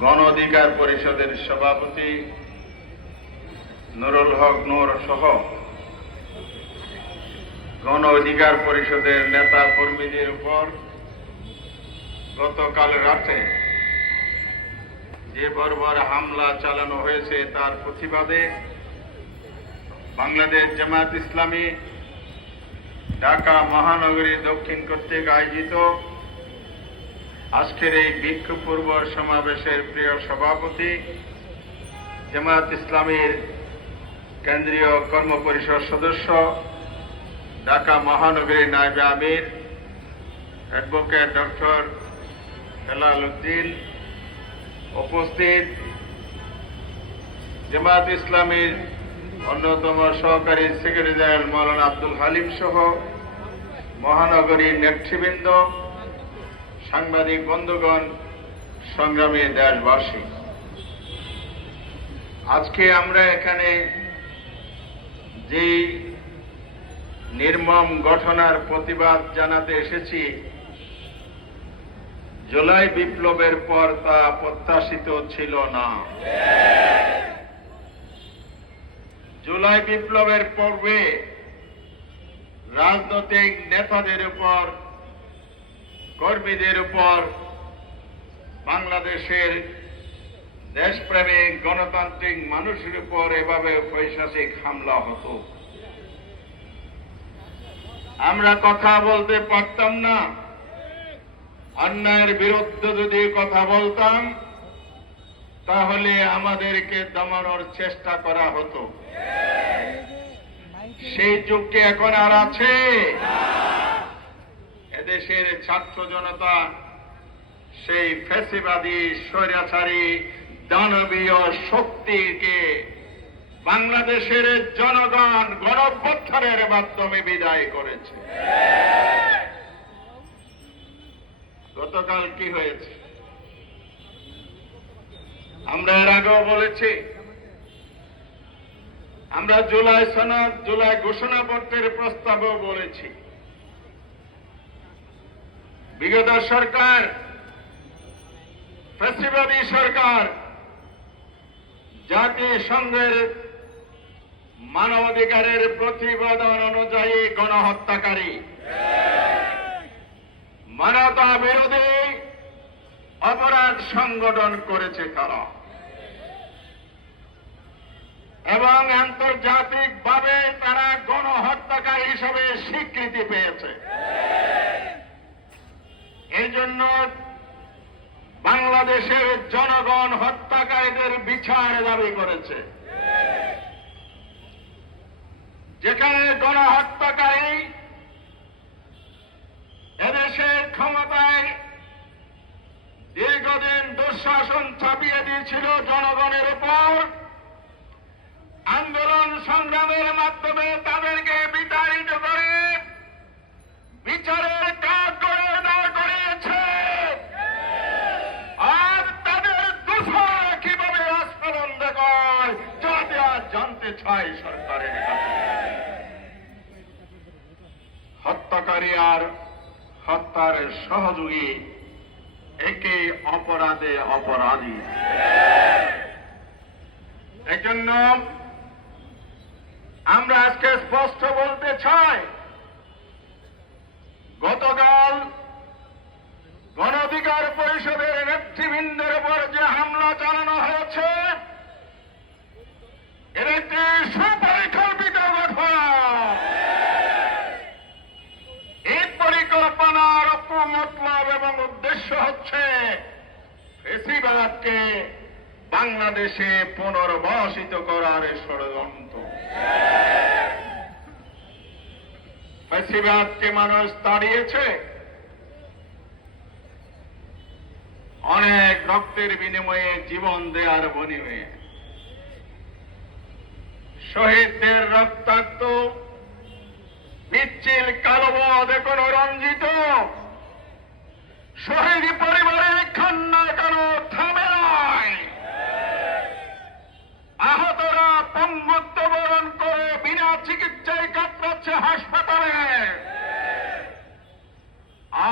গণ অধিকার পরিষদের সভাপতি নুরুল হক নূর সহ গণ অধিকার পরিষদের নেতা কর্মীদের উপর গতকাল রাতে যে বর্বর হামলা চালানো হয়েছে তার প্রতিবাদে বাংলাদেশ জামায়াত ইসলামী ঢাকা মহানগরী দক্ষিণ কর্তৃক আয়োজিত আজকের এই বিক্ষোভপূর্ব সমাবেশের প্রিয় সভাপতি জামায়াত ইসলামীর কেন্দ্রীয় কর্মপরিষদ সদস্য, ঢাকা মহানগরী নায়বে আমির, অ্যাডভোকেট ডক্টর হেলাল উদ্দিন উপস্থিত। জামায়াত ইসলামীর অন্যতম সহকারী সেক্রেটারি জেনারেল মৌলানা আব্দুল হালিম সহ মহানগরীর নেতৃবৃন্দ সাংবাদিক বন্ধুগণ, সংগ্রামী দেশবাসী, আজকে আমরা এখানে যে নির্মম ঘটনার প্রতিবাদ জানাতে এসেছি, জুলাই বিপ্লবের পর তা প্রত্যাশিত ছিল না। জুলাই বিপ্লবের পূর্বে রাজনৈতিক নেতাদের উপর কর্মীদের উপর বাংলাদেশের দেশপ্রেমিক, গণতান্ত্রিক মানুষের উপর এভাবে পৈশাচিক হামলা হতো। আমরা কথা বলতে পারতাম না। অন্যায়ের বিরুদ্ধে যদি কথা বলতাম, তাহলে আমাদেরকে দমানোর চেষ্টা করা হতো। সেই যুগটি এখন আর আছে। এদেশের ছাত্র জনতা, সেই ফেসিবাদী স্বৈরাচারী, দানবীয় শক্তিকে বাংলাদেশের জনগণ গণপ্রত্যানের মাধ্যমে বিদায় করেছে। গতকাল কি হয়েছে? আমরা এর আগেও বলেছি, আমরা জুলাই সনদ, জুলাই ঘোষণাপত্রের প্রস্তাবও বলেছি। বিগত সরকার ফেসিবাদী সরকার জাতিসংঘের মানবাধিকারের প্রতিবেদন অনুযায়ী গণহত্যাকারী। মানবতা বিরোধী অপরাধ সংগঠন করেছে তারা। এবং আন্তর্জাতিকভাবে তারা গণহত্যাকারী হিসেবে স্বীকৃতি পেয়েছে। এই জন্য বাংলাদেশের জনগণ হত্যাকারীদের বিচার দাবি করেছে। যেখানে গণহত্যাকারী এদেশের ক্ষমতায় দীর্ঘদিন দুঃশাসন চাপিয়ে দিয়েছিল জনগণের উপর। আন্দোলন সংগ্রামের মাধ্যমে তাদেরকে বিতাড়িত করে বিচারের কাজ করে দাঁড় করিয়েছে আর তাদের দূষণ কীভাবে আস্ফলন দেখায় যাতে আর জানতে চাই সরকারের কাছে হত্যাকারী আর হত্যার সহযোগী একে অপরাধে অপরাধী। এই জন্য আমরা আজকে স্পষ্ট বলতে চাই, গতকাল গণাধিকার পরিষদের নেতৃবৃন্দের উপর যে হামলা চালানো হয়েছে এর একটি সুপরিকল্পিত ঘটনা এই পরিকল্পনার মতলব এবং উদ্দেশ্য হচ্ছে ফেসিবাদকে বাংলাদেশে পুনর্বাসিত করার ষড়যন্ত্র। মানুষ তাড়িয়েছে। অনেক রক্তের বিনিময়ে জীবন দেওয়ার বিনিময়ে শহীদদের রক্তাক্ত, মিছিল কালোবদ এখন রঞ্জিত। শহীদ পরিবারের খান্না কেন থামে আহতরা পঙ্গুত্ব বরণ করে বিনা চিকিৎসায় কাতরাচ্ছে হাসপাতালে।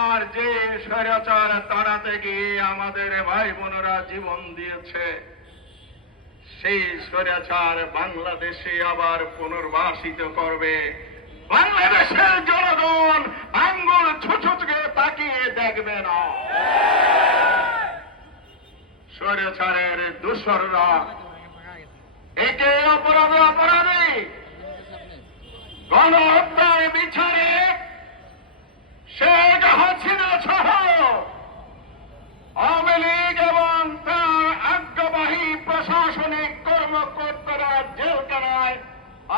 আর যে স্বৈরাচার তাড়াতে গিয়ে আমাদের ভাই বোনেরা জীবন দিয়েছে, সেই স্বৈরাচার বাংলাদেশে আবার পুনর্বাসিত করবে। বাংলাদেশের জনগণ আঙ্গুল ছুছুচকে তাকিয়ে দেখবে না স্বৈরাচারের দূষররা একে অপরাধে অপরাধী। গণহত্যার বিচারে শেখ হাসিনা সহ আওয়ামী লীগ এবং তার আজ্ঞাবাহী প্রশাসনিক কর্মকর্তারা জেলখানায়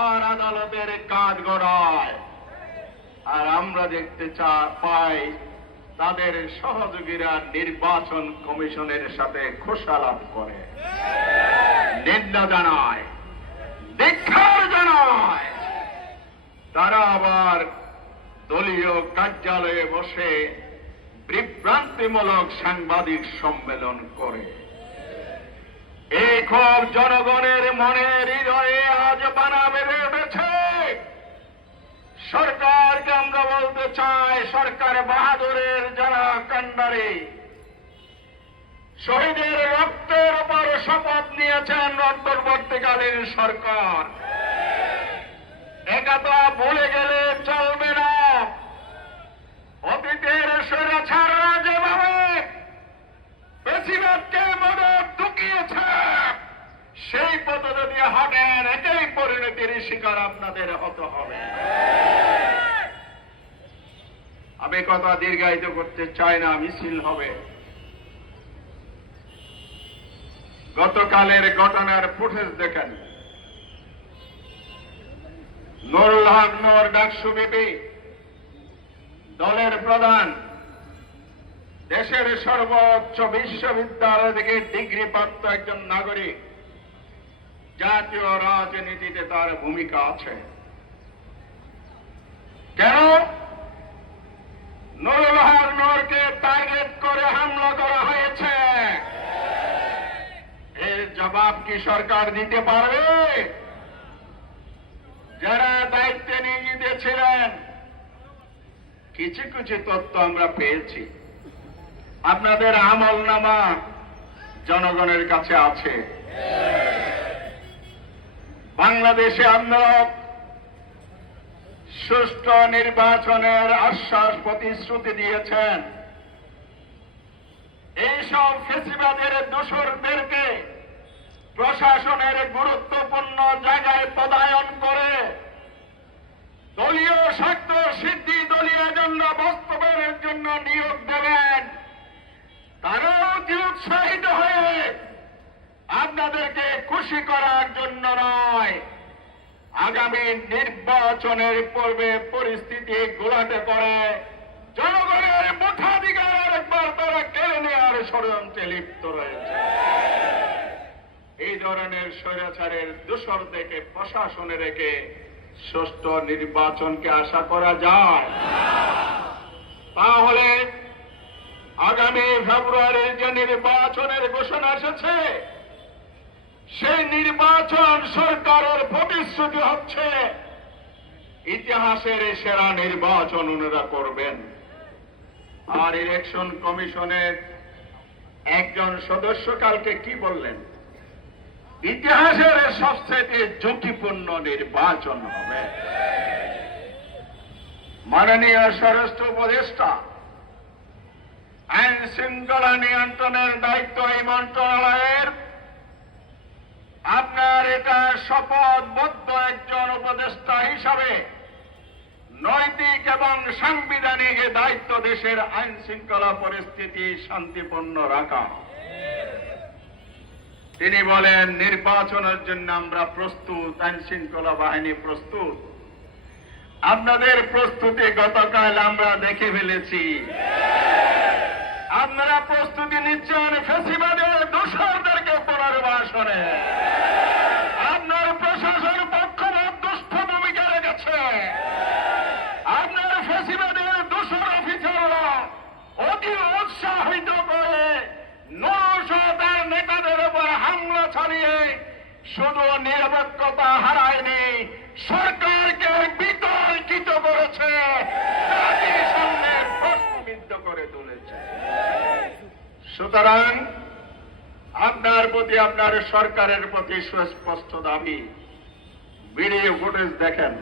আর আদালতের কাজ গড়ায়। আর আমরা দেখতে চা, পাই তাদের সহযোগীরা নির্বাচন কমিশনের সাথে খোসালাপ করে। নিন্দা জানায় দীক্ষার জানায়। তারা আবার দলীয় কার্যালয়ে বসে বিভ্রান্তিমূলক সাংবাদিক সম্মেলন করে। এই ক্ষোভ জনগণের মনে হৃদয়ে আজ বানা বেড়ে উঠেছে। সরকারকে আমরা বলতে চাই সরকার বাহাদুরের যারা কান্ডারে শহীদের রক্তের উপর শপথ নিয়েছেন অন্তর্বর্তীকালীন সরকার। একাতা ভুলে গেলে চলবে না অতীতের স্বৈরাচাররা যেভাবে বেশিরভাগকে মদত ঢুকিয়েছে সেই পথে যদি হাঁটেন এটাই পরিণতির শিকার আপনাদের হতে হবে আমি কথা দীর্ঘায়িত করতে চাই না, মিছিল হবে। গতকালের ঘটনার ফুটেজ দেখেন। নুরুল হক নোর দলের প্রধান, দেশের সর্বোচ্চ বিশ্ববিদ্যালয় থেকে ডিগ্রি প্রাপ্ত একজন নাগরিক, জাতীয় রাজনীতিতে তার ভূমিকা আছে। কেন নুরুল হক নোরকে টার্গেট করে হামলা করা হয়েছে এর জবাব কি সরকার দিতে পারবে? যারা দায়িত্বে নিয়োজিত ছিলেন, কিছু কিছু তথ্য আমরা পেয়েছি। আপনাদের আমল নামা জনগণের কাছে আছে। বাংলাদেশে আপনারা সুষ্ঠু নির্বাচনের আশ্বাস প্রতিশ্রুতি দিয়েছেন। এইসব ফেসিবাদের দোসরদেরকে প্রশাসনের গুরুত্বপূর্ণ জায়গায় পদায়ন করে দলীয় স্বার্থ সিদ্ধি, দলীয় এজেন্ডা বাস্তবায়নের জন্য নিয়োগ দেবেন। তারাও যে উৎসাহিত হয়ে আপনাদেরকে খুশি করার জন্য নয়। আগামী নির্বাচনের পূর্বে পরিস্থিতি গোলাটে করে জনগণের মুঠাধিকার একবার তারা কেড়ে নেওয়ার ষড়যন্ত্রে লিপ্ত রয়েছে। এই ধরনের স্বৈরাচারের দূষর দেখে প্রশাসনে রেখে সুষ্ঠু নির্বাচনকে আশা করা যায়। তাহলে আগামী ফেব্রুয়ারির যে নির্বাচনের ঘোষণা এসেছে, সেই নির্বাচন সরকারের প্রতিশ্রুতি হচ্ছে ইতিহাসের সেরা নির্বাচন ওনারা করবেন। আর ইলেকশন কমিশনের একজন সদস্য কালকে কি বললেন? ইতিহাসের সবচেয়ে ঝুঁকিপূর্ণ নির্বাচন হবে। মাননীয় স্বরাষ্ট্র উপদেষ্টা, আইন শৃঙ্খলা নিয়ন্ত্রণের দায়িত্ব এই মন্ত্রণালয়ের। আপনার এটা শপথবদ্ধ একজন উপদেষ্টা হিসাবে নৈতিক এবং সাংবিধানিক দায়িত্ব দেশের আইন শৃঙ্খলা পরিস্থিতি শান্তিপূর্ণ রাখা। তিনি বলেন, নির্বাচনের জন্য আমরা প্রস্তুত আইন শৃঙ্খলা বাহিনী প্রস্তুত। আপনাদের প্রস্তুতি গতকাল আমরা দেখে ফেলেছি। আপনারা প্রস্তুতি নিচ্ছেন ফেসিবাদের দোষরদেরকে পুনর্বাসনে আপনার প্রশাসন পক্ষপাত দুষ্ট ভূমিকা রেখেছে আপনার ফেসিবাদের দোষর অফিসাররা অতি উৎসাহিত করে নশো তার নেতাদের উপর হামলা চালিয়ে শুধু নিরপেক্ষতা হারায়নি। সরকারকে বিতর্কিত করেছে। করে তুলেছে। সুতরাং আপনার প্রতি, আপনার সরকারের প্রতি সুস্পষ্ট দাবি। ভিডিও ফুটেজ দেখেন।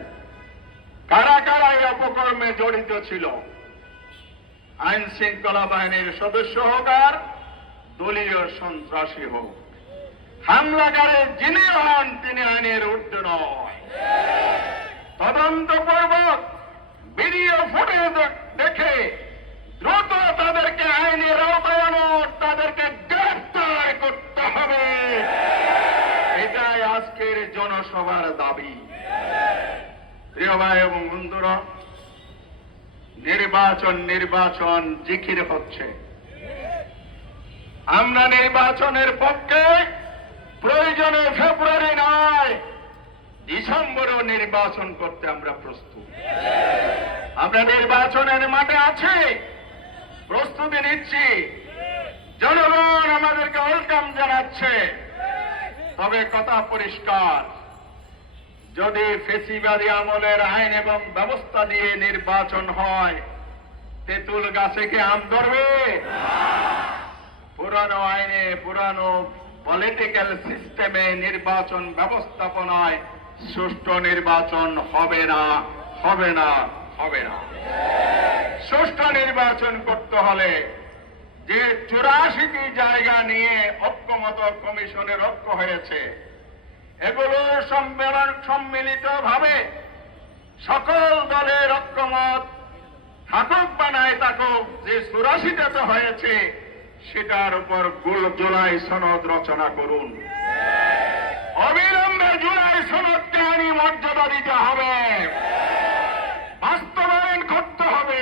কারা কারা এই অপকর্মে জড়িত ছিল? আইন শৃঙ্খলা বাহিনীর সদস্য হোক আর দলীয় সন্ত্রাসী হোক। হামলাকারী যিনি হন, তিনি আইনের ঊর্ধ্বে নয়। তদন্তপূর্বক ভিডিও ফুটেজ দেখে দ্রুত তাদেরকে আইনের আওতায় তাদেরকে গ্রেফতার করতে হবে। এটাই আজকের জনসভার দাবি। প্রিয় ভাই এবং বন্ধুরা, নির্বাচন নির্বাচন জিকির হচ্ছে। আমরা নির্বাচনের পক্ষে প্রয়োজনে ফেব্রুয়ারি নয়, ডিসেম্বরেও নির্বাচন করতে আমরা প্রস্তুত। আমরা নির্বাচনের মাঠে আছি, প্রস্তুতি নিচ্ছি। জনগণ আমাদেরকে ওয়েলকাম জানাচ্ছে। তবে কথা পরিষ্কার, যদি ফেসিবাদী আমলের আইন এবং ব্যবস্থা দিয়ে নির্বাচন হয়, তেঁতুল গাছে কি আম ধরবে। পুরানো আইনে পুরানো পলিটিক্যাল সিস্টেমে নির্বাচন ব্যবস্থাপনায় সুষ্ঠু নির্বাচন হবে না হবে না হবে না। সুষ্ঠু নির্বাচন করতে হলে যে চুরাশিটি জায়গা নিয়ে ঐক্যমত কমিশনের ঐক্য হয়েছে, এগুলো সম্মেলন সম্মিলিত ভাবে সকল দলের ঐক্যমত থাকুক বা নাই থাকুক, যে চুরাশিটা তো হয়েছে সেটার উপর গুল জুলাই সনদ রচনা করুন। অবিলম্বে জুলাই সনদকে আইনি মর্যাদা দিতে হবে। বাস্তবায়ন করতে হবে।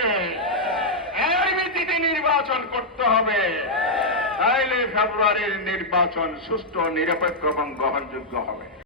এর ভিত্তিতে নির্বাচন করতে হবে। তাইলে ফেব্রুয়ারির নির্বাচন সুষ্ঠু, নিরপেক্ষ এবং গ্রহণযোগ্য হবে।